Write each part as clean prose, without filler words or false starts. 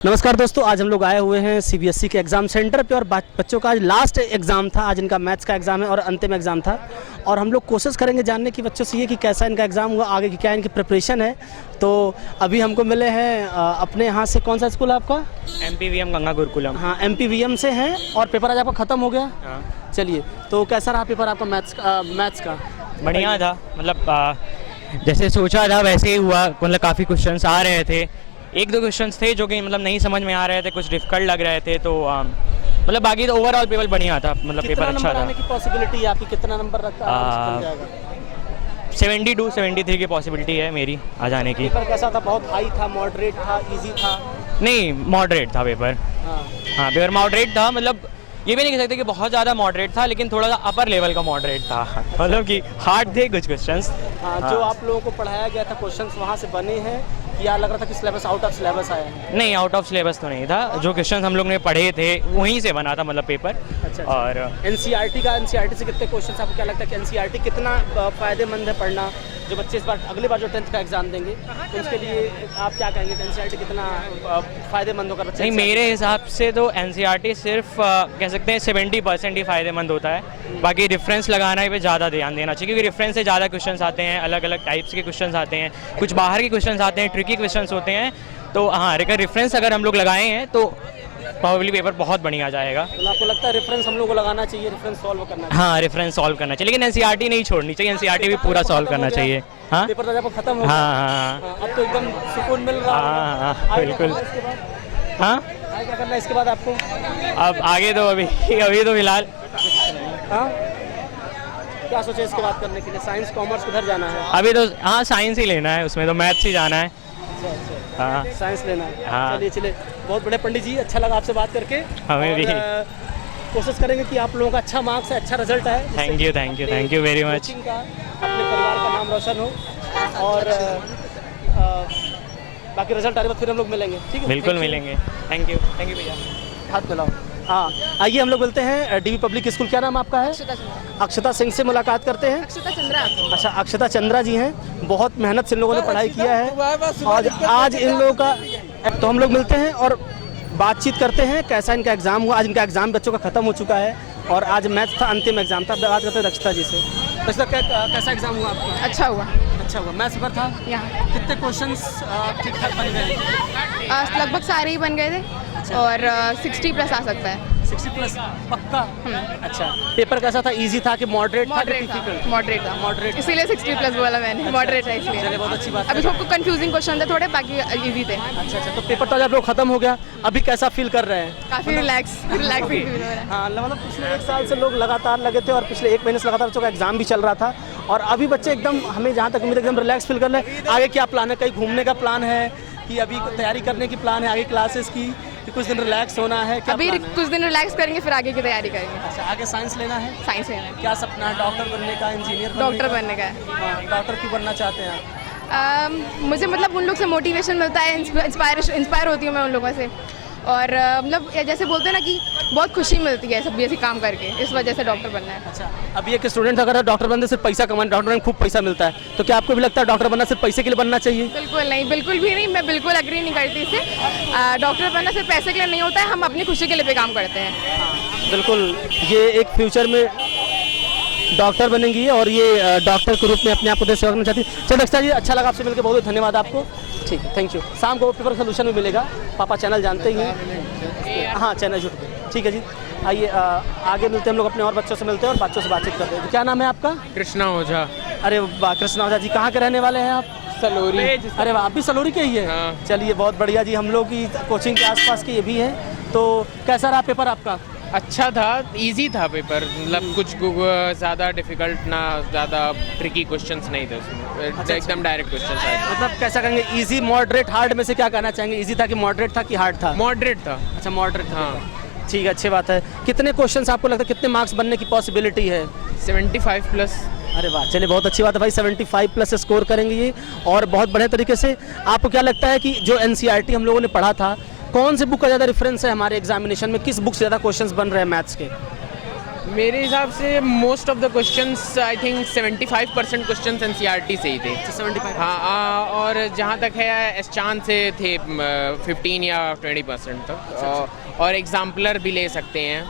नमस्कार दोस्तों, आज हम लोग आए हुए हैं सीबीएसई के एग्ज़ाम सेंटर पे और बच्चों का आज लास्ट एग्ज़ाम था। आज इनका मैथ्स का एग्ज़ाम है और अंतिम एग्ज़ाम था और हम लोग कोशिश करेंगे जानने की बच्चों से ये कि कैसा इनका एग्ज़ाम हुआ, आगे की क्या इनकी प्रिपरेशन है। तो अभी हमको मिले हैं अपने यहाँ से, कौन सा स्कूल है आपका? MPVM गंगा गुरुकुलम। हाँ, MPVM से हैं और पेपर आज आपका ख़त्म हो गया। हाँ। चलिए, तो कैसा रहा पेपर आपका मैथ्स का? बढ़िया था, मतलब जैसे सोचा था वैसे ही हुआ। मतलब काफ़ी क्वेश्चंस आ रहे थे, एक दो क्वेश्चंस थे जो कि मतलब नहीं समझ में आ रहे थे, कुछ डिफिकल्ट लग रहे थे। तो मतलब बाकी तो ओवरऑल पेपर बढ़िया था, मतलब पेपर अच्छा था। आने की पॉसिबिलिटी आपकी कितना नंबर रखता है? 72-73 की पॉसिबिलिटी है मेरी आ जाने की। पेपर कैसा था? बहुत हाई था, मॉडरेट था, इजी था? नहीं, मॉडरेट था पेपर। हाँ, पेपर मॉडरेट था। मतलब ये भी नहीं कह सकते कि बहुत ज़्यादा मॉडरेट था, लेकिन थोड़ा सा अपर लेवल का मॉडरेट था। मतलब कि हार्ड थे कुछ क्वेश्चंस। जो आप लोगों को पढ़ाया गया था क्वेश्चंस वहाँ से बने हैं या लग रहा था कि सिलेबस आउट ऑफ सिलेबस आया है? नहीं, आउट ऑफ सिलेबस तो नहीं था। जो क्वेश्चंस हम लोग ने पढ़े थे वहीं से बना था, मतलब पेपर। अच्छा। और एनसीईआरटी से कितने क्वेश्चंस, आपको क्या लगता है कि एनसीईआरटी कितना फ़ायदेमंद है पढ़ना? जो बच्चे इस बार अगली बार जो 10th का एग्जाम देंगे तो उसके लिए आप क्या कहेंगे कि एनसीईआरटी कितना फ़ायदेमंद होगा बच्चे? नहीं, मेरे हिसाब से तो एनसीईआरटी सिर्फ कह सकते हैं 70% ही फ़ायदेमंद होता है। बाकी रेफरेंस लगाना पे ज़्यादा ध्यान देना चाहिए, क्योंकि रेफरेंस से ज़्यादा क्वेश्चंस आते हैं, अलग अलग टाइप्स के क्वेश्चंस आते हैं, कुछ बाहर के क्वेश्चंस आते हैं, ट्रिकी क्वेश्चंस होते हैं। तो हाँ, रेफरेंस अगर हम लोग लगाए हैं तो प्रॉब्ली पेपर बहुत बढ़िया जाएगा। तो आपको लगता है रेफरेंस हम लोग को लगाना चाहिए, रेफरेंस सॉल्व करना चाहिए? हाँ, रेफरेंस सॉल्व करना चाहिए, लेकिन एनसीईआरटी नहीं छोड़नी चाहिए। एनसीईआरटी भी पूरा सॉल्व करना चाहिए। हाँ, पेपर तो जब खत्म हो गया। हाँ, अब तो एकदम सुकून मिल रहा है। हाँ, बिल्कुल। हाँ, आगे क्या करना है इसके बाद आपको? अब आगे तो अभी तो फिलहाल हाँ, क्या सोचे इसके बाद करने के लिए? साइंस कॉमर्स किधर जाना है? अभी तो हाँ, साइंस ही लेना है, उसमें तो मैथ्स ही जाना है। हाँ, साइंस लेना है। हाँ। चलिए, बहुत बड़े पंडित जी, अच्छा लगा आपसे बात करके। हमें भी। कोशिश करेंगे कि आप लोगों का अच्छा मार्क्स है, अच्छा रिजल्ट है। Thank you very much. Coaching का, अपने परिवार का नाम रोशन हो और बाकी रिजल्ट आने के बाद फिर हम लोग मिलेंगे, ठीक है? बिल्कुल मिलेंगे। थैंक यू भैया। हाथ मिलाओ। हाँ, आइए हम लोग मिलते हैं डीवी पब्लिक स्कूल। क्या नाम आपका है? अक्षता सिंह से मुलाकात करते हैं। अक्षता चंद्रा। अच्छा, अक्षता चंद्रा जी हैं। बहुत मेहनत से इन लोगों ने पढ़ाई किया है आज इन लोगों का। तो हम लोग मिलते हैं और बातचीत करते हैं कैसा इनका एग्ज़ाम हुआ। आज इनका एग्ज़ाम बच्चों का ख़त्म हो चुका है और आज मैथ्स था, अंतिम एग्ज़ाम था। बात करते हैं रक्षिता जी से। रक्षिता, कैसा एग्ज़ाम हुआ आपका? अच्छा हुआ। अच्छा हुआ। मैथ्स पेपर था यहाँ कितने क्वेश्चंस ठीक ठाक बन गए? लगभग सारे ही बन गए थे और 60 प्लस आ सकता है। 60 प्लस पक्का? अच्छा, पेपर कैसा था? इजी था कि मॉडरेट था? मॉडरेट था। मॉडरेट, इसीलिए 60 प्लस बोला मैंने, मॉडरेट है इसलिए। चलिए, बहुत अच्छी बात है। अभी सबको कंफ्यूजिंग क्वेश्चन थे थोड़े, बाकी इजी थे। अच्छा, तो पेपर तो आज आप लोग खत्म हो गया, अभी कैसा फील कर रहे हैं? काफ़ी रिलैक्स फील हो रहा है। हाँ, मतलब पिछले 1 साल से लोग लगातार लगे थे और पिछले 1 महीने से लगातार बच्चों का एग्जाम भी चल रहा था और अभी बच्चे एकदम, हमें जहाँ तक उम्मीद है, एकदम रिलैक्स फील कर रहे हैं। आगे क्या प्लान है? कहीं घूमने का प्लान है कि अभी तैयारी करने की प्लान है आगे क्लासेस की, कि कुछ दिन रिलैक्स होना है? क्या अभी प्लान है? कुछ दिन रिलैक्स करेंगे, फिर आगे की तैयारी करेंगे। अच्छा, आगे साइंस लेना है? साइंस लेना है। क्या सपना है? डॉक्टर बनने का, इंजीनियर डॉक्टर बनने का है। हाँ, डॉक्टर क्यों बनना चाहते हैं आप? मुझे मतलब उन लोग से मोटिवेशन मिलता है, इंस्पायर होती हूँ मैं उन लोगों से। और मतलब जैसे बोलते हैं ना कि बहुत खुशी मिलती है सब ऐसे काम करके, इस वजह से डॉक्टर बनना है। अच्छा, अभी एक स्टूडेंट अगर डॉक्टर बनने सिर्फ पैसा कमाना, डॉक्टर में खूब पैसा मिलता है, तो क्या आपको भी लगता है डॉक्टर बनना सिर्फ पैसे के लिए बनना चाहिए? बिल्कुल नहीं, बिल्कुल भी नहीं, मैं बिल्कुल एग्री नहीं करती इससे। डॉक्टर बनना सिर्फ पैसे के लिए नहीं होता है, हम अपनी खुशी के लिए भी काम करते हैं। बिल्कुल, ये एक फ्यूचर में डॉक्टर बनेंगी और ये डॉक्टर के रूप में अपने आप को देश सेवा करना चाहती है। चलो अक्षता जी, अच्छा लगा आपसे मिलकर, बहुत बहुत धन्यवाद आपको। ठीक है, थैंक यू। शाम को पेपर सोल्यूशन भी मिलेगा, पापा चैनल जानते ही हैं। हाँ, चैनल जुट गए। ठीक है जी, आइए आगे मिलते हैं हम लोग, अपने और बच्चों से मिलते हैं और बच्चों से बातचीत करते हैं। तो क्या नाम है आपका? कृष्णा ओझा। अरे वाह, कृष्णा ओझा जी, कहाँ के रहने वाले हैं आप? सलोरी। अरे वाह, आप भी सलोरी के ही हैं? हाँ। चलिए, बहुत बढ़िया जी, हम लोग की कोचिंग के आसपास के ये भी हैं। तो कैसा रहा पेपर आपका? अच्छा था, इजी था पेपर, मतलब कुछ ज़्यादा डिफिकल्ट ना ज़्यादा ट्रिकी क्वेश्चंस नहीं थे उसमें। अच्छा। एकदम डायरेक्ट क्वेश्चंस आए थे। मतलब कैसा कहेंगे, इजी, मॉडरेट, हार्ड में से क्या कहना चाहेंगे? इजी था कि मॉडरेट था कि हार्ड था? मॉडरेट था। अच्छा, मॉडरेट था। हाँ। ठीक है, अच्छी बात है। कितने क्वेश्चंस आपको लगता है, कितने मार्क्स बनने की पॉसिबिलिटी है? 75 प्लस। अरे वाह, चलिए, बहुत अच्छी बात है भाई, 75 प्लस स्कोर करेंगे ये और बहुत बढ़िया तरीके से। आपको क्या लगता है कि जो एनसीईआरटी हम लोगों ने पढ़ा था, कौन से बुक का ज़्यादा रेफरेंस है हमारे एग्जामिनेशन में? किस बुक से ज़्यादा क्वेश्चंस बन रहे हैं मैथ्स के? मेरे हिसाब से most of the questions I think 75% questions NCERT से ही थे। 75। हाँ और जहाँ तक है एसचान से थे 15 या 20% तक, और एग्जाम्पलर भी ले सकते हैं।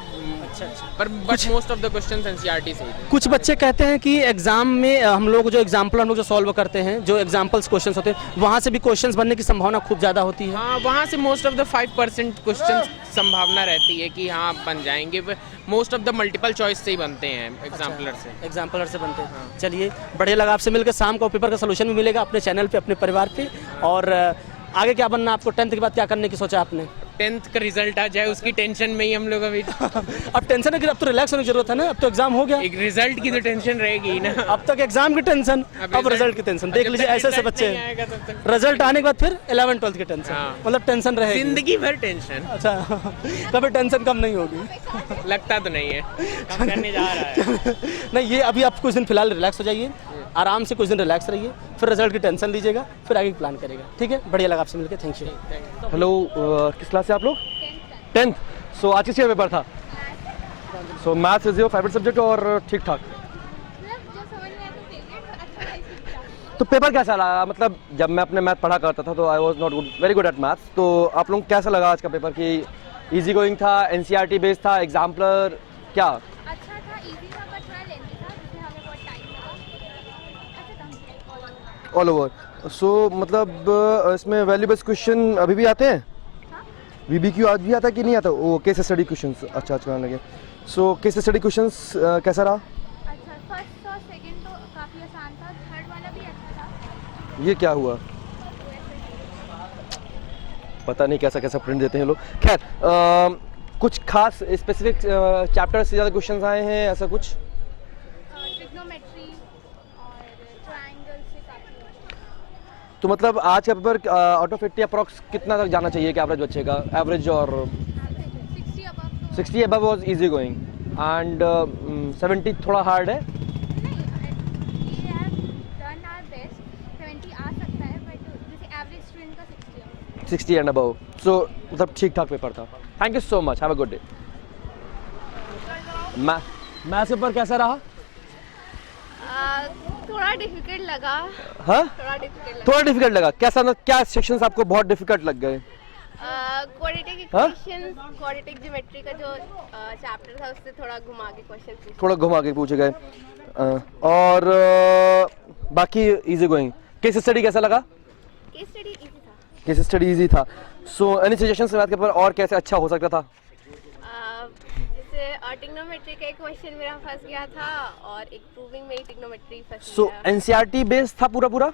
पर but most of the questions NCERT से ही थे। कुछ बच्चे कहते हैं कि एग्जाम में हम लोग जो सॉल्व करते हैं, जो एग्जाम्पल्स क्वेश्चंस होते हैं, वहाँ से भी क्वेश्चंस बनने की संभावना खूब ज़्यादा होती है। हाँ वहाँ से मोस्ट ऑफ द 5% क्वेश्चन संभावना रहती है कि हाँ बन जाएंगे। Most of the multiple choice से ही बनते हैं एग्जाम्पलर से। एग्जाम्पलर से बनते हैं। चलिए बढ़िया लगा आपसे मिलकर। शाम को पेपर का सोल्यूशन भी मिलेगा अपने चैनल पे, अपने परिवार पे। और आगे क्या बनना आपको? 10th के बाद क्या करने की सोचा आपने? 10th का रिजल्ट आ जाए उसकी टेंशन में ही हम लोग अभी। अब टेंशन है कि अब तो रिलैक्स होने की जरूरत है ना, अब तो एग्जाम हो गया। एक रिजल्ट की तो टेंशन रहेगी ही ना। अब तक एग्जाम की टेंशन, अब रिजल्ट की टेंशन। देख लीजिए ऐसे ऐसे बच्चे हैं, रिजल्ट आने के बाद फिर 11th 12th की टेंशन। हाँ। मतलब टेंशन रहेगी जिंदगी भर टेंशन। अच्छा कभी टेंशन कम नहीं होगी। लगता तो नहीं है, कम करने जा रहा है। नहीं, ये अभी आप कुछ दिन फिलहाल रिलैक्स हो जाइए, आराम से कुछ दिन रिलैक्स रहिए, फिर रिजल्ट की टेंशन लीजिएगा, फिर आगे प्लान करेगा। ठीक है, बढ़िया लगा आपसे मिलकर। Thank you. हेलो, किस क्लास से आप लोग? 10th। सो आज किसका पेपर था? सो maths is your favourite subject और ठीक ठाक? तो पेपर कैसा लगा? मतलब जब मैं अपने मैथ पढ़ा करता था तो I was not very good at maths. तो आप लोग कैसा लगा आज का पेपर? कि इजी गोइंग था, एनसीईआरटी बेस्ड था, एग्जाम्पलर क्या? अच्छा था, इजी था बट थोड़ा लेंथी था, जिसमें हमें बहुत टाइम लगा। अच्छा था ऑल ओवर। सो मतलब इसमें वैल्यू बेस्ड क्वेश्चन अभी भी आते हैं? वीबीक्यू आज भी आता है कि नहीं आता? वो केस स्टडी क्वेश्चंस अच्छा आने लगे। सो केस स्टडी क्वेश्चंस कैसा रहा? अच्छा, फर्स्ट और सेकंड तो काफ़ी आसान था, थर्ड वाला भी अच्छा था। ये क्या हुआ? पता नहीं कैसा कैसा प्रिंट देते हैं लोग। खैर कुछ खास स्पेसिफिक चैप्टर से ज़्यादा क्वेश्चंस आए हैं ऐसा कुछ? ट्रिग्नोमेट्री और ट्रायंगल से काफ़ी। तो मतलब आज का पेपर आउट ऑफ 80 अप्रॉक्स कितना तक जाना चाहिए कि एवरेज बच्चे का? एवरेज और 60 above. 60 above was easy going and 70 थोड़ा हार्ड है। स्टूडेंट का 60 60 एंड अबव। सो मतलब ठीक ठाक पेपर था। Thank you so much, have a good day. Maths paper कैसा रहा? थोड़ा डिफिकल्ट लगा। हाँ, थोड़ा डिफिकल्ट लगा। थोड़ा डिफिकल्ट लगा। कैसा ना, क्या सेक्शंस आपको बहुत डिफिकल्ट लग गए? क्वाड्रेटिक हाँ? इक्वेशन, क्वाड्रेटिक ज्योमेट्री का जो चैप्टर था उससे थोड़ा घुमा के क्वेश्चन पूछे। थोड़ा घुमा के पूछे गए। और बाकी इजी गोइंग। केस स्टडी कैसा लगा? केस स्टडी इजी था। केस स्टडी इजी था। सो एनी सजेशंस मैथ के पेपर और कैसे अच्छा हो सकता था? जैसे ट्रिग्नोमेट्री का एक क्वेश्चन मेरा फंस गया था और एक प्रूविंग में ट्रिग्नोमेट्री फंस सो गया। एनसीईआरटी बेस्ड था पूरा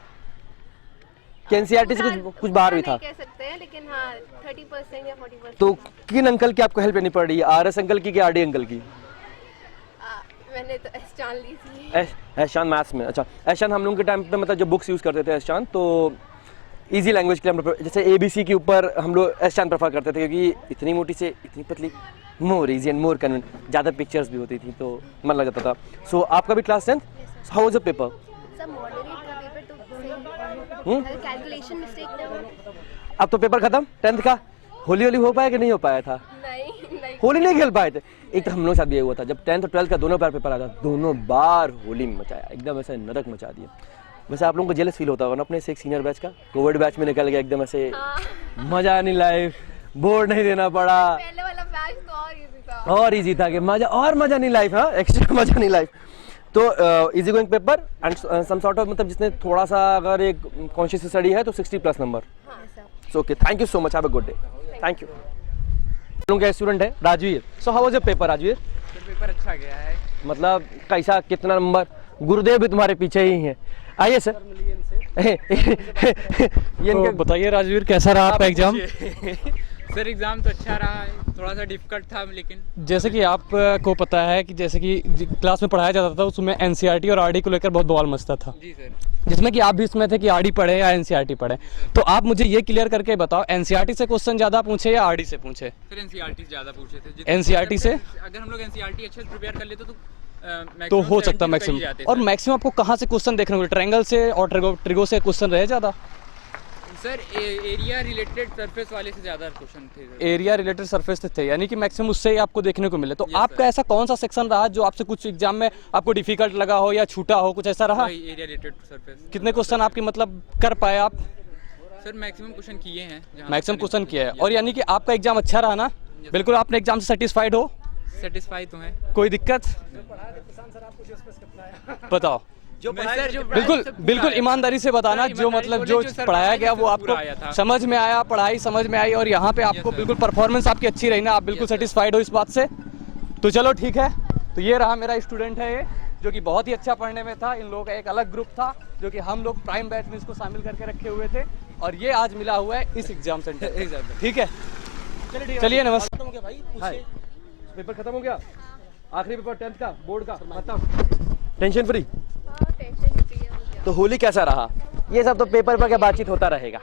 कि एनसीईआरटी से कुछ बाहर भी था? कह सकते हैं, लेकिन हाँ 30% या 40%। तो किन अंकल की आपको हेल्प लेनी पड़ रही है? आरएस अंकल की कि आरडी अंकल की? मैंने तो एसचान ली थी। एसचान मैथ्स में। अच्छा, एसचान हम लोगों के टाइम पे मतलब जो बुक्स यूज़ करते थे एसचान, तो इजी लैंग्वेज के लिए हम जैसे एबीसी के ऊपर हम लोग एसचान प्रेफर करते थे क्योंकि इतनी मोटी से इतनी पतली, more easy and more convenient, ज़्यादा पिक्चर्स भी होती थी तो मन लग जाता था। सो आपका भी class 10th, how was the paper? सब मॉडरेट था पेपर, तो कैलकुलेशन मिस्टेक ना हो। अब तो पेपर खत्म 10th का। होली हो पाया कि नहीं हो पाया था? नहीं होली नहीं खेल पाए थे। एक तो हम लोग के साथ भी हुआ था जब 10th और 12th का दोनों बार पेपर आया था, दोनों बार होली मचाया, एकदम ऐसे नरक मचा दिया। वैसे आप लोगों को जेलस फील होता होगा ना अपने से एक सीनियर बैच का? कोविड बैच में निकल गया एकदम ऐसे, मजा नहीं, लाइफ बोर्ड नहीं देना पड़ा। पहले वाला बैच तो और इजी था। और इजी था कि मजा नहीं लाइफ। हाँ, एक्स्ट्रा मजा नहीं लाइफ। तो easy going paper and some sort of मतलब जिसने थोड़ा सा अगर एक कॉन्शियस स्टडी है तो 60+ number. So okay, thank you so much, have a good day. Thank you. लोगों का स्टूडेंट है Rajveer. So how was your paper Rajveer? Paper अच्छा गया है। मतलब कैसा, कितना नंबर? गुरुदेव भी तुम्हारे पीछे ही हैं। आइए सर। ये तो बताइए राजवीर, कैसा रहा आपका एग्जाम? सर एग्ज़ाम तो अच्छा रहा है, थोड़ा सा डिफिकल्ट था लेकिन जैसे कि आपको पता है कि जैसे कि क्लास में पढ़ाया जाता था उसमें एनसीईआरटी और आरडी को लेकर बहुत बवाल मचता था, जी सर। जिसमें कि आप भी इसमें थे कि आरडी पढ़े या एनसीईआरटी पढ़े। तो आप मुझे ये क्लियर करके बताओ, एनसीईआरटी से क्वेश्चन ज़्यादा पूछे या आरडी से पूछे? सर एनसीईआरटी ज़्यादा पूछे थे। एनसीईआरटी से अगर हम लोग एनसीईआरटी अच्छे से प्रिपेयर कर लेते तो हो सकता मैक्सिमम। और मैक्सिमम आपको कहाँ से क्वेश्चन देखने को? ट्रायंगल से और ट्रिगो से क्वेश्चन रहे ज़्यादा? सर एरिया रिलेटेड सरफेस वाले से ज़्यादा क्वेश्चन थे सर। एरिया रिलेटेड सरफेस थे, यानी कि मैक्सिमम उससे ही आपको देखने को मिले। तो Yes, आपका sir. ऐसा कौन सा सेक्शन रहा जो आपसे कुछ एग्जाम में आपको डिफिकल्ट लगा हो या छूटा हो, कुछ ऐसा रहा? वही एरिया रिलेटेड सरफेस। कितने क्वेश्चन आपके मतलब कर पाए आप? सर मैक्सिमम क्वेश्चन किए हैं। मैक्सिमम क्वेश्चन किया है, और यानी कि आपका एग्जाम अच्छा रहा ना? बिल्कुल आपने एग्जाम से सेटिस्फाइड हो? सेटिस्फाई तो है। कोई दिक्कत? बताओ। बिल्कुल बिल्कुल ईमानदारी से बताना, सर, जो ईमानदारी मतलब बोले जो जो सर पढ़ाया पढ़ाई गया से वो पूरा आया आपको था। समझ में आया, पढ़ाई समझ में आई, और यहाँ पे आपको sir. बिल्कुल परफॉर्मेंस आपकी अच्छी रही ना, आप बिल्कुल सेटिस्फाइड हो इस बात से? तो चलो ठीक है। तो ये रहा मेरा स्टूडेंट है, ये जो कि बहुत ही अच्छा पढ़ने में था। इन लोगों का एक अलग ग्रुप था जो कि हम लोग प्राइम बैच में इसको शामिल करके रखे हुए थे, और ये आज मिला हुआ है इस एग्जाम सेंटर। ठीक है, चलिए नमस्ते। हाय, पेपर खत्म हो गया? आखिरी पेपर 10th का बोर्ड का खत्म, टेंशन फ्री। तो होली कैसा रहा? ये सब तो पेपर पर क्या बातचीत होता रहेगा।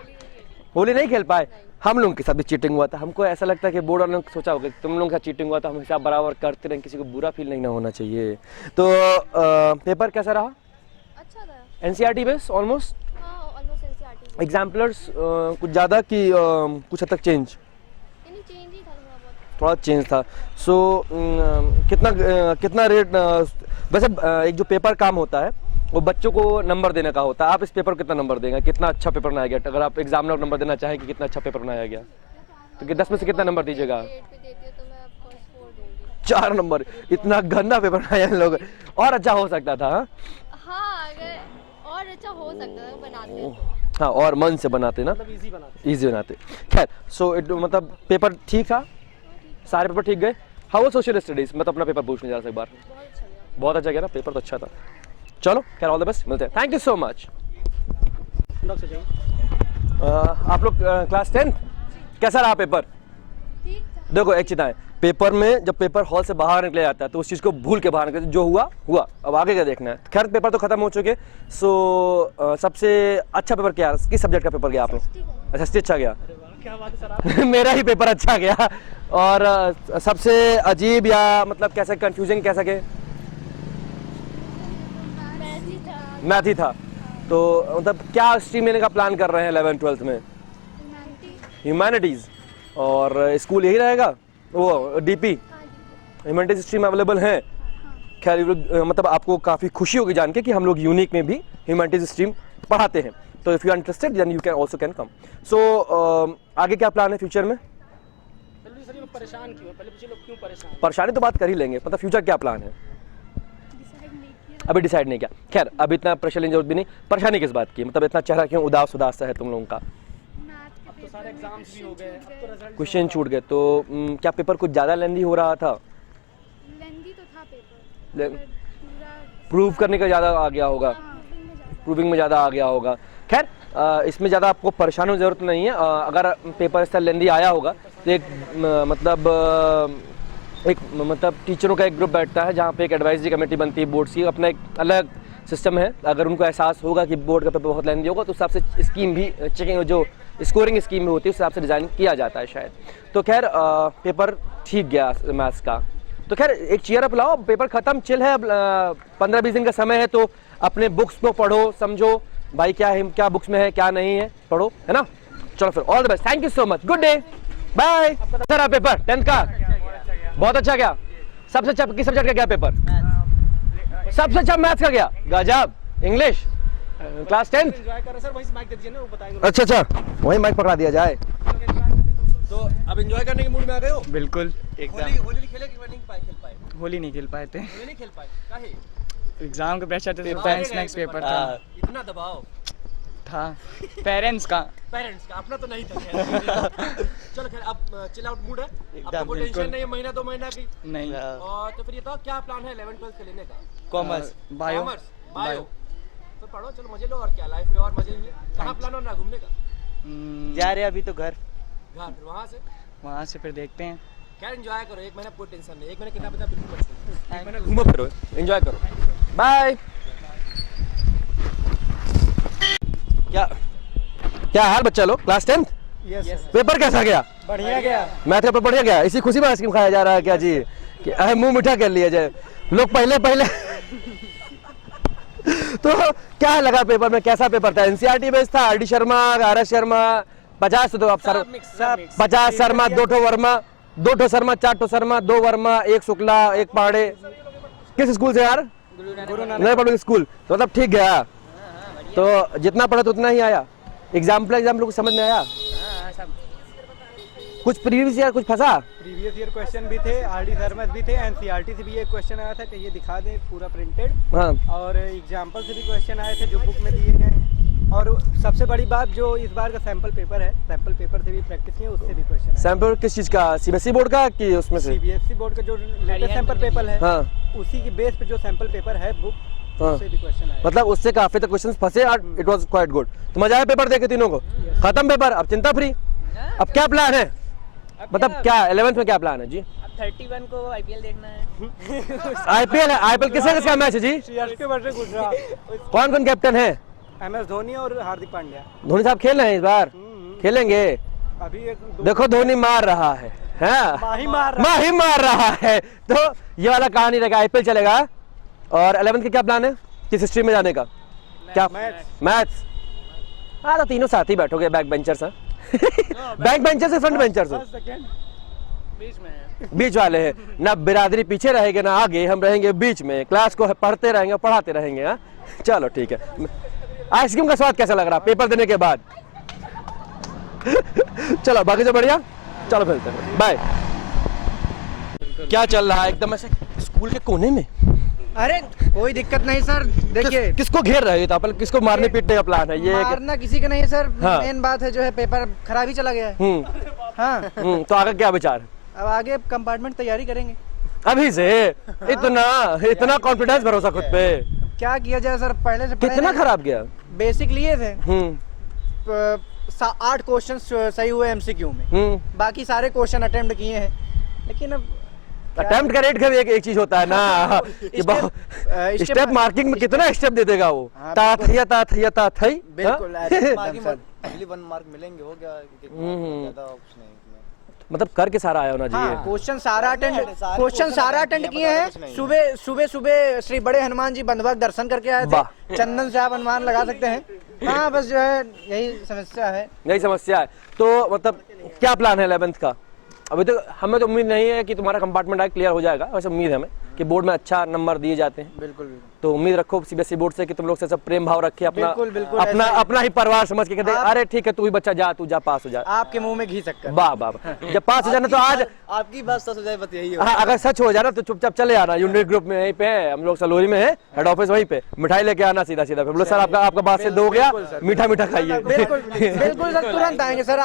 होली नहीं खेल पाए, हम लोगों के साथ भी चीटिंग हुआ था। हमको ऐसा लगता है कि बोर्ड वालों ने सोचा होगा कि तुम लोगों का चीटिंग हुआ था, हम हिसाब बराबर करते रहें, किसी को बुरा फील नहीं ना होना चाहिए। तो पेपर कैसा रहा? अच्छा था। एनसीईआरटी बेस ऑलमोस्ट, हाँ ऑलमोस्ट एनसीईआरटी। एग्जाम्पलर्स कुछ ज़्यादा कि कुछ हद तक चेंज? यानी चेंज ही था थोड़ा बहुत। थोड़ा चेंज था। सो कितना रेट? वैसे एक जो पेपर काम होता है वो बच्चों को नंबर देने का होता है। आप इस पेपर को कितना नंबर देंगे? कितना अच्छा पेपर बनाया गया? अगर आप एग्जामिनर को नंबर देना चाहें कि कितना अच्छा पेपर बनाया गया, तो 10 में से कितना नंबर दीजिएगा? 8 पे देती है तो मैं आपको 4 दूंगी। 4 नंबर। इतना गंदा पेपर बनाया इन लोग, और अच्छा हो सकता था। हाँ? हाँ अगर और अच्छा हो सकता था बनाते तो। हाँ, और मन से बनाते ना, इजी बनाते। खैर, सो मतलब पेपर ठीक था, सारे पेपर ठीक गए। How social studies? मैं तो अपना पेपर पूछने जा रहा था एक बार। बहुत अच्छा गया ना, पेपर तो अच्छा था। चलो खैर, ऑल द बेस्ट, मिलते हैं। Thank you so much. आप लोग क्लास 10 कैसा रहा पेपर? ठीक था। देखो एक चीज़ है, पेपर में जब पेपर हॉल से बाहर निकले जाता है तो उस चीज़ को भूल के बाहर निकले, जो हुआ हुआ, अब आगे क्या देखना है। खैर पेपर तो खत्म हो चुके। सो सबसे अच्छा पेपर क्या, किस सब्जेक्ट का पेपर गया आप लोग? अच्छा, ST अच्छा गया। क्या बात है सर। मेरा ही पेपर अच्छा गया। और सबसे अजीब या मतलब कैसा कंफ्यूजिंग कैसा के? मैथ ही था। तो मतलब क्या स्ट्रीम लेने का प्लान कर रहे हैं 11th-12th में? ह्यूमैनिटीज़। और स्कूल यही रहेगा, वो DP ह्यूमैनिटीज स्ट्रीम अवेलेबल है? खैर मतलब आपको काफ़ी खुशी होगी जान के कि हम लोग यूनिक में भी ह्यूमैनिटीज स्ट्रीम पढ़ाते हैं। तो if you are interested then you can also can come. So आगे क्या प्लान है फ्यूचर में? सर ये परेशान क्यों? पहले पूछिए लोग क्यों परेशान? परेशानी तो बात कर ही लेंगे, मतलब फ्यूचर क्या प्लान है अभी डिसाइड नहीं किया। खैर अभी इतना प्रेशर लेने जरूरत भी नहीं। परेशानी किस बात की, मतलब इतना चेहरा क्यों उदास उदास सा है तुम लोगों का? अब तो सारे एग्जाम्स भी हो गए, अब तो रिजल्ट क्वेश्चन छूट गए, तो क्या पेपर कुछ ज़्यादा लेंदी हो रहा था? लेंदी तो था पेपर। पूरा प्रूव करने का ज़्यादा आ गया होगा, प्रूविंग में ज़्यादा आ गया होगा। खैर इसमें ज़्यादा आपको परेशान होने की ज़रूरत नहीं है। अगर पेपर इस तरह लेंदी आया होगा तो एक मतलब टीचरों का एक ग्रुप बैठता है जहाँ पे एक एडवाइजरी कमेटी बनती है बोर्ड की, अपना एक अलग सिस्टम है। अगर उनको एहसास होगा कि बोर्ड का पेपर बहुत लेंदी होगा तो उस हिसाब से स्कीम भी चेकिंग, जो स्कोरिंग स्कीम भी होती है उस हिसाब से डिज़ाइन किया जाता है शायद। तो खैर पेपर ठीक गया मैथ्स का। तो खैर एक चीयर अप लाओ, पेपर ख़त्म, चिल है। 15-20 दिन का समय है तो अपने बुक्स को पढ़ो, समझो भाई क्या है, क्या बुक्स में है क्या नहीं है, पढ़ो, है ना। चलो फिर all the best, thank you so much, good day, bye. Sir paper 10th का बहुत अच्छा गया। सबसे अच्छा किस सब्जेक्ट का गया पेपर? सबसे अच्छा मैथ्स का गया। गजब। इंग्लिश क्लास 10 एंजॉय कर रहे सर, वहीं से माइक दे दीजिए ना, वो बताएंगे। अच्छा वही माइक पकड़ा दिया जाए। तो अब एंजॉय करने के मूड में आ गए हो? बिल्कुल होली होली खेले कि नहीं खेल पाए? होली नहीं खेल पाए थे, होली नहीं खेल पाए काहे? एग्जाम का प्रेशर था, पेरेंट्स नेक्स्ट पेपर था इतना दबाव पेरेंट्स का। पेरेंट्स का, अपना तो नहीं था। चलो खैर अब चिल आउट मूड है, अब कोई टेंशन नहीं है, महीना 2 महीना की नहीं, और तो फिर ये तो क्या प्लान है 11th-12th के लेने का? Commerce bio. बायो तो पढ़ो, चलो मजे लो, और क्या लाइफ में और मजे ही है। कहाँ प्लान हो ना घूमने का? जा रहे अभी तो घर, फिर वहाँ से फिर देखते हैं। खैर एंजॉय करो, एक महीना कोई टेंशन नहीं, एक महीने कितना पता बिल्कुल मत करो, एक महीना घूमो फिरो, एंजॉय करो, बाय। क्या क्या हाल बच्चा लोग, क्लास 10th? यस पेपर कैसा गया? बढ़िया गया। मैथ का पेपर बढ़िया गया, इसी खुशी में आइसक्रीम खाया जा रहा है क्या जी, कि मुंह मीठा कर लिया जाए। लोग पहले तो क्या लगा पेपर में, कैसा पेपर था? एनसीईआरटी बेस्ड था, आरडी शर्मा, आर शर्मा, 50 तो आप सर 50 शर्मा, 2 ठो वर्मा, 2 ठो शर्मा, 4 ठो शर्मा, 2 वर्मा, 1 शुक्ला, 1 पांडे। किस स्कूल से यार? नए पब्लिक स्कूल। तो मतलब ठीक गया, तो जितना पढ़ा तो उतना ही आया। एग्जाम्पल को समझ में आया? कुछ प्रीवियस ईयर कुछ फंसा? प्रीवियस ईयर क्वेश्चन भी थे, आरडी शर्मा भी थे, एनसीईआरटी से भी एक क्वेश्चन आया था कि ये दिखा दें पूरा प्रिंटेड, हाँ। और एग्जाम्पल से भी क्वेश्चन आए थे जो बुक में दिए गए हैं। और सबसे बड़ी बात जो इस बार का सैंपल पेपर है, सैंपल पेपर से भी प्रैक्टिस की है, उससे भी क्वेश्चन सैंपल किस चीज का? सीबीएसई बोर्ड का कि उसमें से? सीबीएसई बोर्ड का जो लेटेस्ट सैंपल पेपर है, हाँ। उसी के बेस पे जो सैंपल पेपर है बुक, हाँ। उससे भी क्वेश्चन आए। मतलब उससे काफी तक क्वेश्चंस फंसे और इट वाज क्वाइट गुड। तो मजा आया पेपर देके तीनों को? खत्म पेपर, अब चिंता फ्री। अब क्या प्लान है, मतलब क्या 11th में क्या प्लान है जी? अब 31 को आईपीएल देखना है। आईपीएल है? आईपीएल किसका मैच है जी? CSK versus Gujarat. कौन कौन कैप्टन है? MS धोनी और हार्दिक पांड्या। धोनी साहब खेल रहे हैं इस बार? खेलेंगे? अभी देखो धोनी मार रहा है, हाँ? माही मार रहा है। तो ये वाला कहानी रहेगा, आईपीएल चलेगा। और 11th का क्या प्लान है, किस स्ट्रीम में जाने का? क्या? मैथ्स। हाँ, तो तीनों साथ ही बैठोगे, बैक बेंचर्स हैं। बैक बेंचर्स से फ्रंट बेंचर्स हो? बीच वाले हैं ना, बिरादरी पीछे रहेंगे ना आगे, हम रहेंगे बीच में, क्लास को पढ़ते रहेंगे, पढ़ाते रहेंगे। हाँ, चलो ठीक है। आइसक्रीम का स्वाद कैसा लग रहा पेपर देने के बाद? चलो बाकी तो बढ़िया, चलो मिलते हैं, बाय। क्या चल रहा है एकदम ऐसे स्कूल के कोने में? अरे कोई दिक्कत नहीं सर, देखिए किसको घेर रहे हो? किसको मारने पीटने का प्लान है ये? मारना किसी का नहीं है सर, हाँ। मेन बात है जो है पेपर खराब ही चला गया है। हाँ। तो आगे क्या विचार? अब आगे कंपार्टमेंट तैयारी करेंगे अभी से? इतना कॉन्फिडेंस, भरोसा खुद पे? क्या किया जाए सर, पहले से कितना खराब गया? बेसिक लिए थे, 8 क्वेश्चन सही हुए एमसीक्यू में, बाकी सारे क्वेश्चन अटेम्प्ट किए हैं, लेकिन अब अटेम्प्ट का रेट का भी एक चीज होता है ना, स्टेप मार्किंग में कितना स्टेप दे देगा वो? ताथैया ताथैया ताथै, बिल्कुल। ओनली 1 मार्क मिलेंगे, हो गया, ज्यादा कुछ नहीं। मतलब करके सारा आया होना चाहिए। क्वेश्चन सारा अटेंड किए हैं। सुबह श्री बड़े हनुमान जी बंधवा दर्शन करके आए थे, चंदन से आप अनुमान लगा सकते हैं। हाँ, बस जो है यही समस्या है। तो मतलब क्या प्लान है 11th का? अभी तो हमें तो उम्मीद नहीं है कि तुम्हारा कंपार्टमेंट आगे क्लियर हो जाएगा, वैसे उम्मीद है हमें कि बोर्ड में अच्छा नंबर दिए जाते हैं। बिल्कुल। तो उम्मीद रखो सीबीएसई बोर्ड से कि तुम लोग से सब प्रेम भाव रखे, बिल्कुल, अपना ही परिवार समझ के कहते अरे ठीक है तू ही बच्चा जा, तू जा, पास हो जा। आपके मुंह में घी शक्कर। वाह। जब पास हो जाना तो आज आपकी बात सच हो जाए, बस यही हाँ, अगर सच हो जाना तो चुपचाप चले आना, यूनिट ग्रुप में यहीं पे है, हम लोग सलोरी में है, हेड ऑफिस वहीं पे, मिठाई लेके आना सीधा। फिर बोलो सर आपका बात से दो गया, मीठा खाइए। बिल्कुल सर, तुरंत आएंगे सर,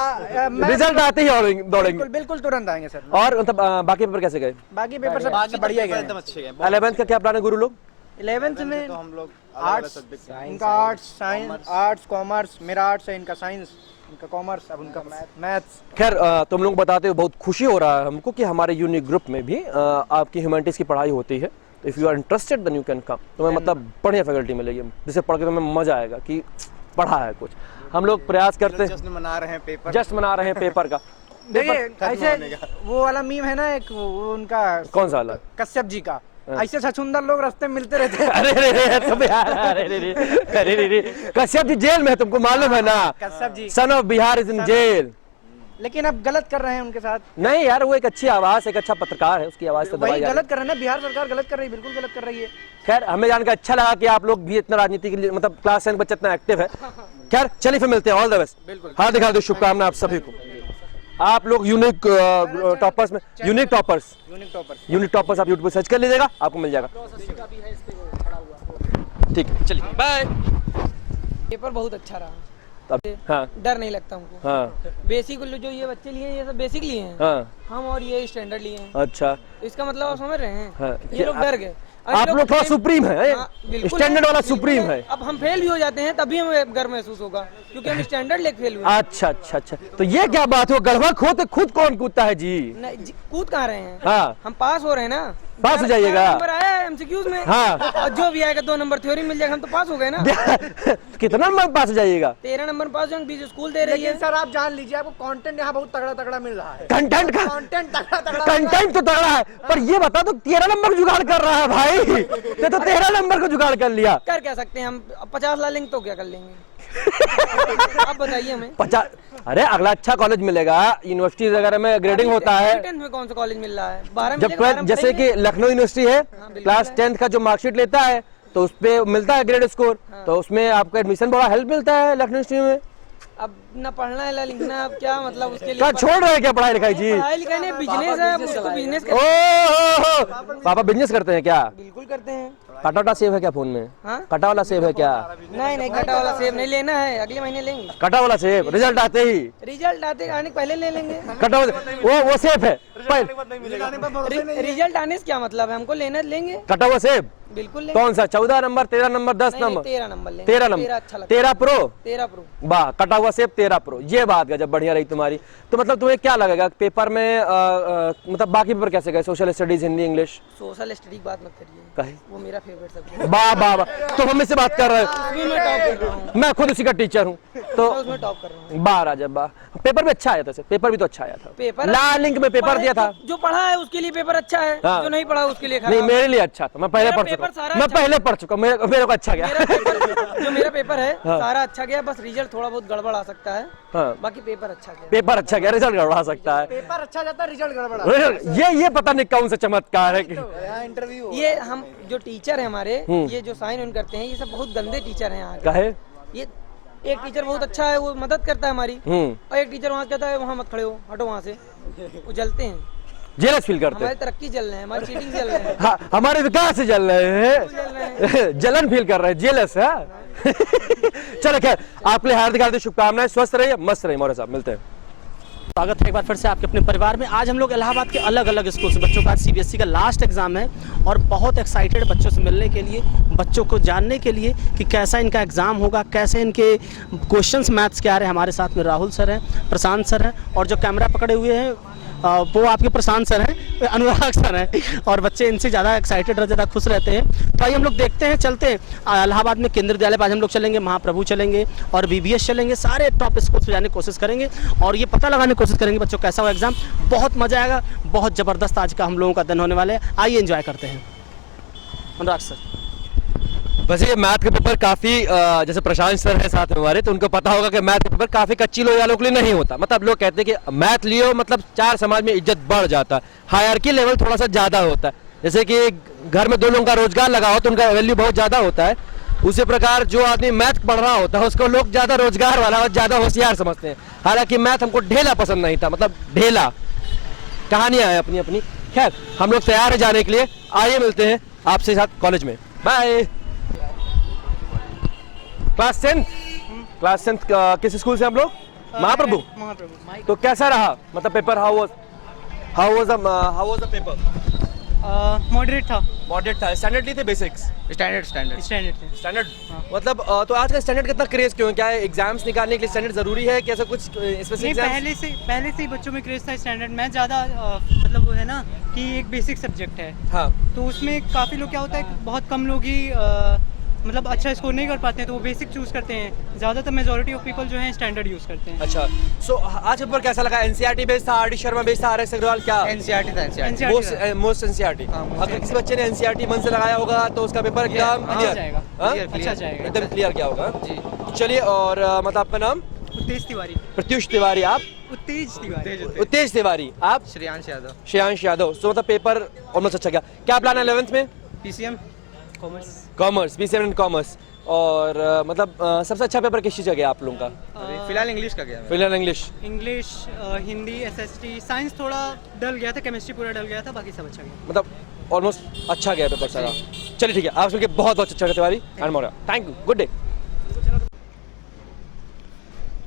रिजल्ट आते ही दौड़ेंगे। बिल्कुल तुरंत आएंगे सर। और मतलब बाकी पेपर कैसे गए? बाकी पेपर सब बढ़िया गए, एकदम अच्छे गए। 11th का क्या प्लान है गुरु लोग? 11th में तो हम लोग आर्ट्स, इनका आर्ट्स, साइंस, आर्ट्स कॉमर्स, मेरा आर्ट्स है, इनका साइंस, इनका कॉमर्स, अब उनका मैथ्स। खैर तुम लोग बताते हो, बहुत खुशी हो रहा है हमको कि हमारे यूनिक ग्रुप में भी आपकी ह्यूमैनिटीज की पढ़ाई होती है। If you are interested then you can come. तुम्हें मतलब बढ़िया फैकल्टी मिलेगी जिसे पढ़ के तुम्हें मजा आएगा कि पढ़ा है कुछ। हम लोग प्रयास करते हैं, जश्न मना रहे हैं पेपर का। देखिए ऐसे वो वाला मीम है ना एक, वो उनका कौन सा वाला? कश्यप जी का, ऐसे छछुंदर लोग रास्ते में मिलते रहते हैं। अरे कश्यप जी जेल में है, तुमको मालूम है ना? Kashyap ji son of Bihar is in jail. लेकिन अब गलत कर रहे हैं उनके साथ। नहीं यार, वो एक अच्छी आवाज, एक अच्छा पत्रकार है, उसकी आवाज से वही गलत कर रहे हैं ना, बिहार सरकार गलत कर रही है, बिल्कुल गलत कर रही है। खैर हमें जानकर अच्छा लगा कि आप लोग भी इतना राजनीति के लिए, मतलब क्लास 10 बच्चा इतना एक्टिव है। खैर चलिए फिर मिलते हैं, ऑल द बेस्ट। हाँ दिखा दो, शुभकामना आप सभी को। आप लोग यूनिक टॉपर्स में, यूनिक टॉपर्स आप यूट्यूब पर सर्च कर लीजिएगा, आपको मिल जाएगा। ठीक है, चलिए बाय। पेपर बहुत अच्छा रहा, हाँ डर नहीं लगता हमको। हाँ बेसिक जो ये बच्चे लिए हैं, ये सब बेसिक लिए हैं, हाँ हम और ये स्टैंडर्ड लिए हैं। अच्छा, इसका मतलब आप समझ रहे हैं? हाँ। ये लोग डर गए। आप लोग थोड़ा सुप्रीम है, स्टैंडर्ड वाला सुप्रीम है। अब हम फेल भी हो जाते हैं तभी हमें गर्व महसूस होगा, क्योंकि हम स्टैंडर्ड लेके फेल हुए। अच्छा, तो ये क्या बात हो, गढ़वा खोते खुद कौन कूदता है जी? नहीं, कूद कहाँ रहे हैं? हाँ, हम पास हो रहे हैं ना, पास हो जाइएगा। नंबर आया है, एमसीक्यूज में। हाँ। और जो भी आएगा 2 नंबर थ्योरी मिल जाएगा, हम तो पास हो गए ना। कितना नंबर पास हो जाइएगा? 13 नंबर पास हो, बीच स्कूल दे रही है। लेकिन सर आप जान लीजिए आपको कंटेंट यहाँ बहुत तगड़ा तगड़ा मिल रहा है। कंटेंट का कंटेंट तगड़ा कंटेंट तो तगड़ा है, पर ये बता तो 13 नंबर जुगाड़ कर रहा है भाई। ये तो 13 नंबर को जुगाड़ कर लिया। कर क्या सकते हैं हम, 50 ला लेंगे तो क्या कर लेंगे? आप बताइए हमें। 50? अरे अगला अच्छा कॉलेज मिलेगा, यूनिवर्सिटीज वगैरह में ग्रेडिंग होता है। 10th में कौन सा कॉलेज मिल रहा है? 12 में जब मिलेगा, 12 में जैसे कि पढ़ेंगे। लखनऊ यूनिवर्सिटी है, क्लास 10th का जो मार्कशीट लेता है तो उस पे मिलता है ग्रेड स्कोर, तो उसमें आपका एडमिशन बड़ा हेल्प मिलता है लखनऊ यूनिवर्सिटी में। अब ना पढ़ना है ना लिखना, अब क्या मतलब उसके लिए? क्या छोड़ रहे हैं क्या पढ़ाई लिखाई जी? पढ़ाई लिखाई नहीं, बिजनेस है, अब उसको बिजनेस ओ पापा बिजनेस करते हैं क्या? बिल्कुल करते हैं। कटा वाला सेब है क्या फोन में? हाँ? कटा वाला सेब है क्या? नहीं कटा वाला सेब नहीं लेना है, अगले महीने लेंगे। कटा वाला सेब रिजल्ट आते ही, रिजल्ट आने पहले ले लेंगे। कटा वो सेब है, रिजल्ट आने से क्या मतलब है, हमको लेना लेंगे। कटा हुआ सेब बिल्कुल लेंगे। कौन सा? 14 नंबर, 13 नंबर, 10 नंबर? 13 नंबर लेंगे। 13 नंबर, अच्छा लगता है। 13 प्रो। 13 प्रो। वाह, कटा हुआ सेब 13 प्रो, ये बात गजब बढ़िया रही तुम्हारी। तो मतलब तुम्हें क्या लगेगा पेपर में, मतलब बाकी पेपर कैसे गए? Social studies, Hindi, English? Social study की बात मत करिए, कहे वो मेरा फेवरेट सब्जेक्ट है। वाह वाह वाह, तो हम इससे बात कर रहे उसमें मैं टॉप कर रहा हूँ। हैं, मैं खुद उसी का टीचर हूँ तो उसमें टॉप कर रहा हूँ। वाह राजा वाह, पेपर भी अच्छा आया था, पेपर भी तो अच्छा आया था। पेपर लाल लिंक में पेपर दिया था। जो पढ़ा है उसके लिए पेपर अच्छा है, हाँ। जो नहीं पढ़ा उसके लिए खराब। नहीं मेरे लिए अच्छा था, मैं पहले मेरा पढ़ पेपर चुका, सारा मैं अच्छा पहले पढ़ चुका, मेरे को अच्छा गया। जो मेरा पेपर है हाँ। सारा अच्छा गया, बस रिजल्ट थोड़ा बहुत गड़बड़ आ सकता है। हाँ। बाकी पेपर अच्छा गया। पेपर अच्छा गया, रिजल्ट गड़बड़ा सकता है। पेपर अच्छा जाता है, रिजल्ट गड़बड़ा। ये पता नहीं कौन सा चमत्कार है कि इंटरव्यू। ये हम जो टीचर है हमारे, ये जो साइन उन करते हैं, ये सब बहुत गंदे टीचर हैं यहाँ के। कहे ये एक टीचर बहुत अच्छा है, वो मदद करता है हमारी, और एक टीचर वहाँ कहता है वहाँ मत खड़े हो, हटो वहाँ से। वो जलते हैं, जेलस फील करते हमारी हैं। तरक्की जल रहे हैं, हमारी चीटिंग जल रहे हैं। हाँ, हमारे विकास से जल रहे हैं, जलन फील कर रहे हैं, जेलस है। चलो खैर, आपके लिए हार्दिक हार्दिक शुभकामनाएं, स्वस्थ रहिए, मस्त रहिए। मौर्य साहब मिलते हैं। स्वागत है एक बार फिर से आपके अपने परिवार में। आज हम लोग इलाहाबाद के अलग अलग स्कूल से बच्चों का सीबीएसई का लास्ट एग्जाम है और बहुत एक्साइटेड बच्चों से मिलने के लिए, बच्चों को जानने के लिए कि कैसा इनका एग्ज़ाम होगा, कैसे इनके क्वेश्चंस मैथ्स के आ रहे हैं। हमारे साथ में राहुल सर हैं, प्रशांत सर हैं, और जो कैमरा पकड़े हुए हैं वो आपके प्रशांत सर हैं, अनुराग सर हैं, और बच्चे इनसे ज़्यादा एक्साइटेड रहते, ज़्यादा खुश रहते हैं। तो आइए हम लोग देखते हैं, चलते हैं इलाहाबाद में केंद्रीय विद्यालय पर। आज हम लोग चलेंगे, महाप्रभु चलेंगे और बीबीएस चलेंगे, सारे टॉप स्कूल्स पे जाने की कोशिश करेंगे और ये पता लगाने की कोशिश करेंगे बच्चों कैसा हुआ एग्जाम। बहुत मज़ा आएगा, बहुत ज़बरदस्त आज का हम लोगों का दिन होने वाला है। आइए एंजॉय करते हैं। अनुराग सर, वैसे ये मैथ का पेपर काफ़ी, जैसे प्रशांत सर है साथ में हमारे, तो उनको पता होगा कि मैथ का पेपर काफ़ी कच्ची लोग वालों के लिए नहीं होता। मतलब लोग कहते हैं कि मैथ लियो मतलब 4 समाज में इज्जत बढ़ जाता है, हायरकी लेवल थोड़ा सा ज़्यादा होता है। जैसे कि घर में 2 लोगों का रोजगार लगा हो तो उनका वैल्यू बहुत ज़्यादा होता है, उसी प्रकार जो आदमी मैथ पढ़ रहा होता है उसको लोग ज़्यादा रोजगार वाला और ज़्यादा होशियार समझते हैं। हालांकि मैथ हमको ढेला पसंद नहीं था, मतलब ढेला, कहानियाँ हैं अपनी अपनी। खैर, हम लोग तैयार है जाने के लिए, आइए मिलते हैं आपसे साथ कॉलेज में। बाय। क्लास 10th किस स्कूल से हम लोग? महाप्रभु। तो कैसा रहा मतलब paper? How was the paper? Moderate था। मॉडरेट था। स्टैंडर्ड ली थे बेसिक्स? स्टैंडर्ड मतलब तो आज का स्टैंडर्ड कितना क्रेज क्यों है? क्या एग्जाम्स निकालने के लिए स्टैंडर्ड जरूरी है? कैसा कुछ स्पेसिफिक एग्जाम्स? पहले से ही बच्चों में क्रेज था स्टैंडर्ड। मैथ ज़्यादा मतलब वो है ना कि एक बेसिक सब्जेक्ट है। हाँ। तो उसमें काफ़ी लोग क्या होता है, बहुत कम लोग ही मतलब अच्छा स्कोर नहीं कर पाते हैं, तो वो बेसिक चूज करते हैं। ज़्यादातर मेजॉरिटी ऑफ पीपल जो है स्टैंडर्ड यूज़ करते हैं। अच्छा, सो आज पेपर कैसा लगा? एनसीईआरटी बेस्ड था, आर डी शर्मा बेस्ड था, RS अग्रवाल, क्या? एनसीईआरटी था। Most NCERT. अगर किसी बच्चे ने एनसीईआरटी मन से लगाया होगा तो उसका पेपर एकदम क्लियर जाएगा। अच्छा जाएगा, एकदम क्लियर क्या होगा जी। चलिए, और मतलब आपका नाम? उत्तेज तिवारी। प्रत्युष तिवारी। आप? उत्तेज तिवारी। आप? श्रेयांश यादव। सो मतलब पेपर ऑलमोस्ट अच्छा गया। क्या प्लान है 11th में? PCM commerce, PCM in commerce. और मतलब सबसे अच्छा पेपर किस चीज़ का गया आप लोगों का? फिलहाल इंग्लिश का गया। फिलहाल इंग्लिश, हिंदी, SST, साइंस थोड़ा डल गया था, केमिस्ट्री पूरा डल गया था, बाकी सब अच्छा गया। मतलब ऑलमोस्ट अच्छा गया पेपर सारा। चलिए ठीक है, आप सबके बहुत बहुत अच्छा Tiwari and Maurya. Thank you, good day.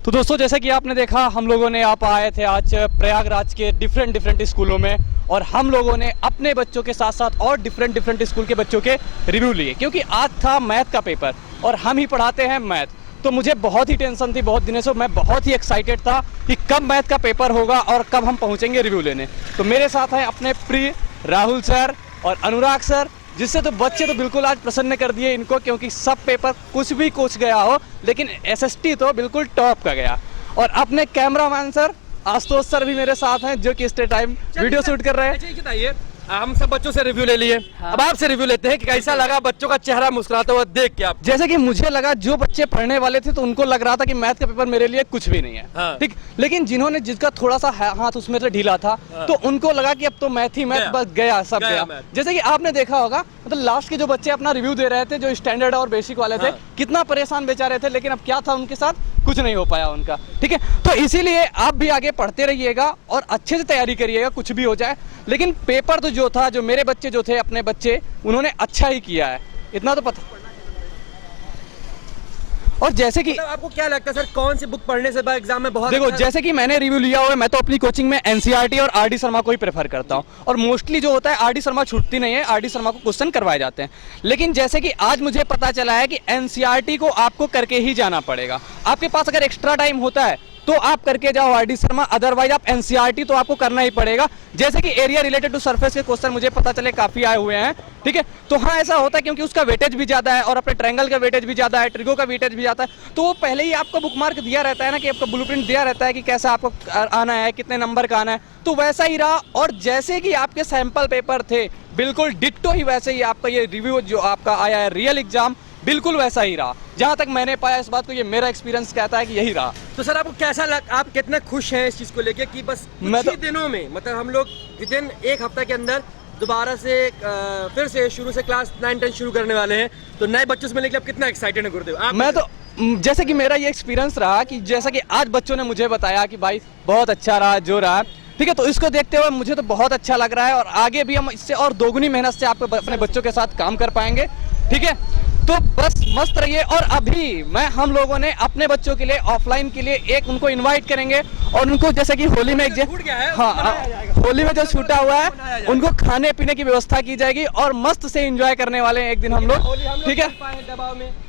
तो दोस्तों, जैसा कि आपने देखा, हम लोगों ने यहाँ आए थे आज प्रयागराज के डिफरेंट स्कूलों में, और हम लोगों ने अपने बच्चों के साथ साथ और डिफरेंट स्कूल के बच्चों के रिव्यू लिए, क्योंकि आज था मैथ का पेपर और हम ही पढ़ाते हैं मैथ। तो मुझे बहुत ही टेंशन थी बहुत दिनों से, मैं बहुत ही एक्साइटेड था कि कब मैथ का पेपर होगा और कब हम पहुँचेंगे रिव्यू लेने। तो मेरे साथ हैं अपने प्रिय राहुल सर और अनुराग सर, जिससे तो बच्चे तो बिल्कुल आज प्रसन्न कर दिए इनको, क्योंकि सब पेपर कुछ भी कुछ गया हो लेकिन एसएसटी तो बिल्कुल टॉप का गया। और अपने कैमरामैन सर आशुतोष सर भी मेरे साथ हैं जो कि इस टाइम वीडियो शूट कर रहे हैं। बताइए, हम सब बच्चों से रिव्यू ले लिए, अब आपसे रिव्यू लेते हैं कि कैसा लगा बच्चों का चेहरा मुस्कुराता हुआ देख के आप। जैसे कि मुझे लगा जो बच्चे पढ़ने वाले थे तो उनको लग रहा था कि मैथ का पेपर मेरे लिए कुछ भी नहीं है, हाँ। ठीक, लेकिन जिसका थोड़ा सा हाथ उसमें से ढीला था, हाँ। तो उनको लगा कि अब तो मैथ ही मैथ बस गया, सब गया। जैसे कि आपने देखा होगा, मतलब लास्ट के जो बच्चे अपना रिव्यू दे रहे थे जो स्टैंडर्ड और बेसिक वाले थे, कितना परेशान बेचारे थे, लेकिन अब क्या था उनके साथ, कुछ नहीं हो पाया उनका, ठीक है। तो इसीलिए आप भी आगे पढ़ते रहिएगा और अच्छे से तैयारी करिएगा, कुछ भी हो जाए। लेकिन पेपर तो जो था, जो मेरे बच्चे जो थे अपने बच्चे, उन्होंने अच्छा ही किया है, इतना तो पता। और जैसे कि आपको क्या लगता है सर, कौन सी बुक पढ़ने से एग्जाम में बहुत देखो, जैसे कि मैंने रिव्यू लिया हुआ है, मैं तो अपनी कोचिंग में एनसीईआरटी और आरडी शर्मा को ही प्रेफर करता हूं, और मोस्टली जो होता है आरडी शर्मा छूटती नहीं है, आरडी शर्मा को क्वेश्चन करवाए जाते हैं। लेकिन जैसे कि आज मुझे पता चला है कि एनसीईआरटी को आपको करके ही जाना पड़ेगा। आपके पास अगर एक्स्ट्रा टाइम होता है तो आप करके जाओ आरडी शर्मा, अदरवाइज आप एनसीईआरटी तो आपको करना ही पड़ेगा। जैसे कि एरिया रिलेटेड टू सरफेस के क्वेश्चन मुझे पता चले काफी आए हुए हैं, ठीक है। तो हाँ, ऐसा होता है क्योंकि उसका वेटेज भी ज्यादा है और अपने ट्रायंगल का वेटेज भी ज्यादा है, ट्रिगो का वेटेज भी ज्यादा है, तो वो पहले ही आपको बुकमार्क दिया रहता है ना, कि आपका ब्लूप्रिंट दिया रहता है कि कैसा आपको आना है, कितने नंबर का आना है, तो वैसा ही रहा। और जैसे कि आपके सैंपल पेपर थे बिल्कुल डिट्टो ही वैसे ही आपका ये रिव्यू जो आपका आया है रियल एग्जाम बिल्कुल वैसा ही रहा। जहां तक मैंने पाया इस बात को, ये मेरा एक्सपीरियंस कहता है कि यही रहा। तो सर आपको कैसा आप कितने खुश हैं इस चीज को लेके कि बस कुछ ही दिनों में, मतलब हम लोग विदिन एक हफ्ते के अंदर दोबारा से फिर से शुरू से क्लास 9-10 शुरू करने वाले हैं, तो नए बच्चों से मिलने के लिए आप कितना एक्साइटेड हैं गुरुदेव? मैं तो जैसे कि मेरा ये एक्सपीरियंस रहा कि जैसा कि आज बच्चों ने मुझे बताया कि भाई बहुत अच्छा रहा जो रहा, ठीक है, तो इसको देखते हुए मुझे तो बहुत अच्छा लग रहा है, और आगे भी हम इससे और दोगुनी मेहनत से आप अपने बच्चों के साथ काम कर पाएंगे, ठीक है। तो बस मस्त रहिए। और अभी हम लोगों ने अपने बच्चों के लिए ऑफलाइन के लिए एक उनको इनवाइट करेंगे, और उनको जैसे कि होली में होली में जो छूटा हुआ है उनको खाने पीने की व्यवस्था की जाएगी, और मस्त से एंजॉय करने वाले हैं एक दिन हम लोग, ठीक है।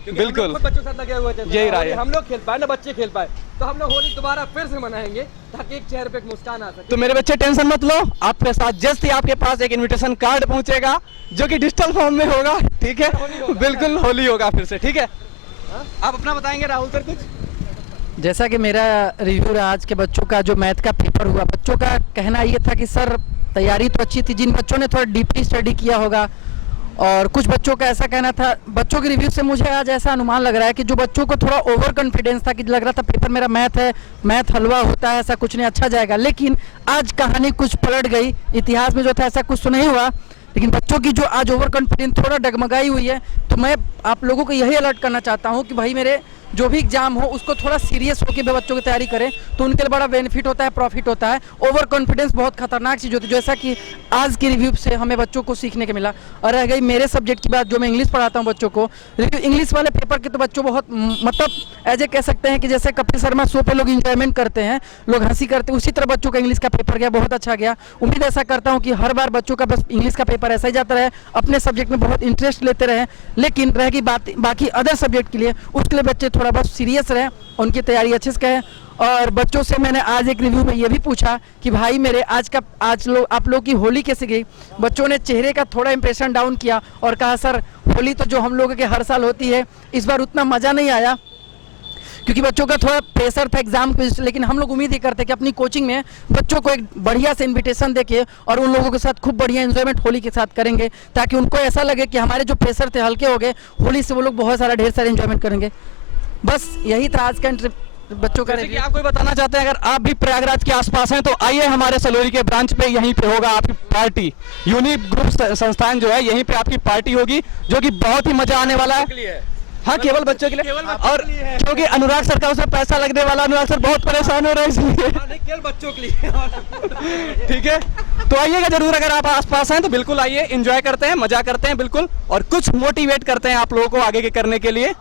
बिल्कुल बच्चों साथ लगे हुए थे, यही रहा है, हम लोग खेल पाए ना, बच्चे खेल पाए, तो हम लोग होली दोबारा फिर से मनाएंगे ताकि एक चेहरे पे एक मुस्कान आ सके। तो मेरे बच्चे टेंशन मत लो, आपके साथ जस्ट ही आपके पास एक इनविटेशन कार्ड पहुंचेगा जो कि डिजिटल फॉर्म में होगा, ठीक है, बिल्कुल होली होगा फिर से, ठीक है। आप अपना बताएंगे राहुल सर कुछ? जैसा कि मेरा रिव्यू रहा आज के बच्चों का, जो मैथ का पेपर हुआ, बच्चों का कहना ये था कि सर तैयारी तो अच्छी थी, जिन बच्चों ने थोड़ा डीपली स्टडी किया होगा, और कुछ बच्चों का ऐसा कहना था, बच्चों के रिव्यू से मुझे आज ऐसा अनुमान लग रहा है कि जो बच्चों को थोड़ा ओवर कॉन्फिडेंस था, कि लग रहा था पेपर मेरा मैथ है, मैथ हलवा होता है, ऐसा कुछ नहीं, अच्छा जाएगा, लेकिन आज कहानी कुछ पलट गई। इतिहास में जो था ऐसा कुछ तो नहीं हुआ, लेकिन बच्चों की जो आज ओवर कॉन्फिडेंस थोड़ा डगमगाई हुई है, तो मैं आप लोगों को यही अलर्ट करना चाहता हूँ कि भाई मेरे जो भी एग्जाम हो उसको थोड़ा सीरियस होकर बच्चों की तैयारी करें, तो उनके लिए बड़ा बेनिफिट होता है, प्रॉफिट होता है। ओवर कॉन्फिडेंस बहुत खतरनाक चीज़ होती है, जैसा कि आज की रिव्यू से हमें बच्चों को सीखने को मिला। और रह गई मेरे सब्जेक्ट की बात, जो मैं इंग्लिश पढ़ाता हूँ बच्चों को, इंग्लिश वाले पेपर के तो बच्चों बहुत मतलब एज ए कह सकते हैं कि जैसे कपिल शर्मा शो पे लोग इंजॉयमेंट करते हैं, लोग हंसी करते हैं, उसी तरह बच्चों का इंग्लिश का पेपर गया, बहुत अच्छा गया। उम्मीद ऐसा करता हूँ कि हर बार बच्चों का बस इंग्लिश का पेपर ऐसा ही जाता रहे, अपने सब्जेक्ट में बहुत इंटरेस्ट लेते रहे, लेकिन रह गई बात बाकी अदर सब्जेक्ट के लिए, उसके लिए बच्चे थोड़ा बहुत सीरियस रहे, उनकी तैयारी अच्छे से करें। और बच्चों से मैंने आज एक रिव्यू में ये भी पूछा कि भाई मेरे आप लोग की होली कैसे गई। बच्चों ने चेहरे का थोड़ा इंप्रेशन डाउन किया और कहा सर होली तो जो हम लोगों के हर साल होती है, इस बार उतना मज़ा नहीं आया, क्योंकि बच्चों का थोड़ा प्रेशर था एग्जाम पे। लेकिन हम लोग उम्मीद ही करते हैं कि अपनी कोचिंग में बच्चों को एक बढ़िया से इनविटेशन देके और उन लोगों के साथ खूब बढ़िया एंजॉयमेंट होली के साथ करेंगे, ताकि उनको ऐसा लगे कि हमारे जो प्रेशर थे हल्के हो गए, होली से वो लोग बहुत सारा ढेर सारे एंजॉयमेंट करेंगे। बस यही था आज का बच्चों का रिव्यू। आप कोई बताना चाहते हैं, अगर आप भी प्रयागराज के आसपास हैं तो आइए हमारे सलोरी के ब्रांच पे, यहीं पे होगा आपकी पार्टी। यूनिक ग्रुप संस्थान जो है, यहीं पे आपकी पार्टी होगी, जो कि बहुत ही मजा आने वाला है। हाँ, केवल बच्चों के लिए, और क्योंकि अनुराग सर का उसमें पैसा लगने वाला, अनुराग सर बहुत परेशान हो रहे हैं इसलिए, केवल बच्चों के लिए ठीक है। तो आइएगा जरूर, अगर आप आसपास हैं तो बिल्कुल आइए, एंजॉय करते हैं, मजा करते हैं बिल्कुल, और कुछ मोटिवेट करते हैं आप लोगों को आगे के करने के लिए।